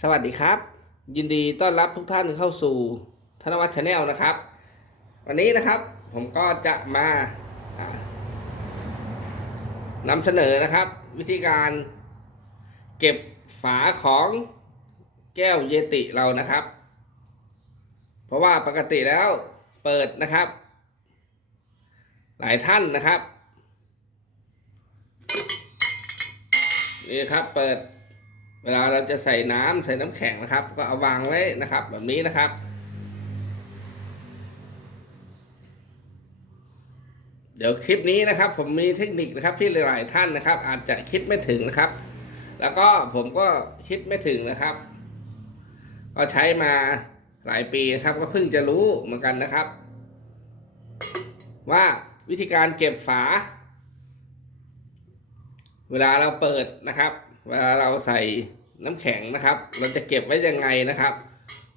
สวัสดีครับ ยินดีต้อนรับทุกท่านเข้าสู่ธนวัฒน์ชาแนลนะครับ วันนี้นะครับผมก็จะมาอ่านำเสนอนะครับ วิธีการเก็บฝาของแก้วเยติเรานะครับ เพราะว่าปกติแล้วเปิดนะครับ หลายท่านนะครับนี่ครับเปิด เวลาเราจะใส่น้ำใส่น้ำแข็งนะครับ ก็เอาวางไว้นะครับ แบบนี้นะครับ เดี๋ยวคลิปนี้นะครับ ผมมีเทคนิคนะครับที่หลาย ๆ ท่านนะครับ อาจจะคิดไม่ถึงนะครับ แล้วก็ผมก็คิดไม่ถึงนะครับ ก็ใช้มาหลายปีนะครับ ก็เพิ่งจะรู้เหมือนกันนะครับ ว่าวิธีการเก็บฝา เวลาเราเปิดนะครับ เวลาเราใส่น้ำแข็งนะครับ เราจะเก็บไว้ยังไงนะครับ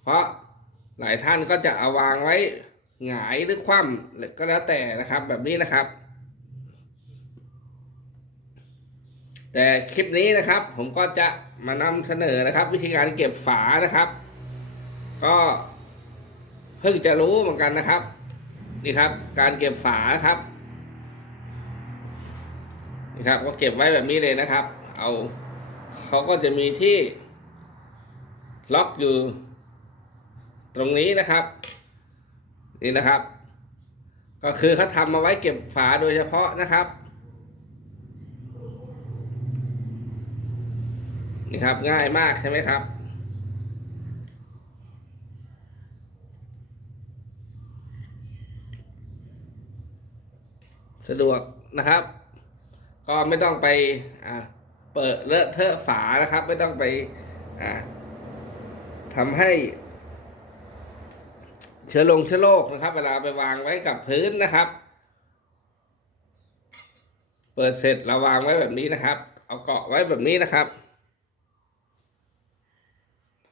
เพราะหลายท่านก็จะเอาวางไว้หงายหรือคว่ำก็แล้วแต่นะครับแบบนี้นะครับ แต่คลิปนี้นะครับ ผมก็จะมานำเสนอนะครับ วิธีการเก็บฝานะครับ ก็เพิ่งจะรู้เหมือนกันนะครับ นี่ครับ การเก็บฝาครับนี่ครับก็เก็บไว้แบบนี้เลยนะครับ เอา เขาก็จะมีที่ล็อกอยู่ตรงนี้นะครับ นี่นะครับ ก็คือเขาทำมาไว้เก็บฝาโดยเฉพาะนะครับ นี่ครับง่ายมากใช่ไหมครับสะดวกนะครับ ก็ไม่ต้องไปอ่า เปิดเลอะเทอะฝานะครับ ไม่ต้องไปอ่าทำให้เชื้อลงเชื้อโรคนะครับ เวลาไปวางไว้กับพื้นนะครับ เปิดเสร็จเราวางไว้แบบนี้นะครับ เอาเกาะไว้แบบนี้นะครับ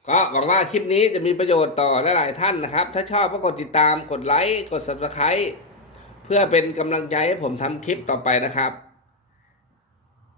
ก็หวังว่าคลิปนี้จะมีประโยชน์ต่อหลายๆท่านนะครับ ถ้าชอบก็กดติดตามกดไลค์กด subscribe เพื่อเป็นกำลังใจให้ผมทำคลิปต่อไปนะครับ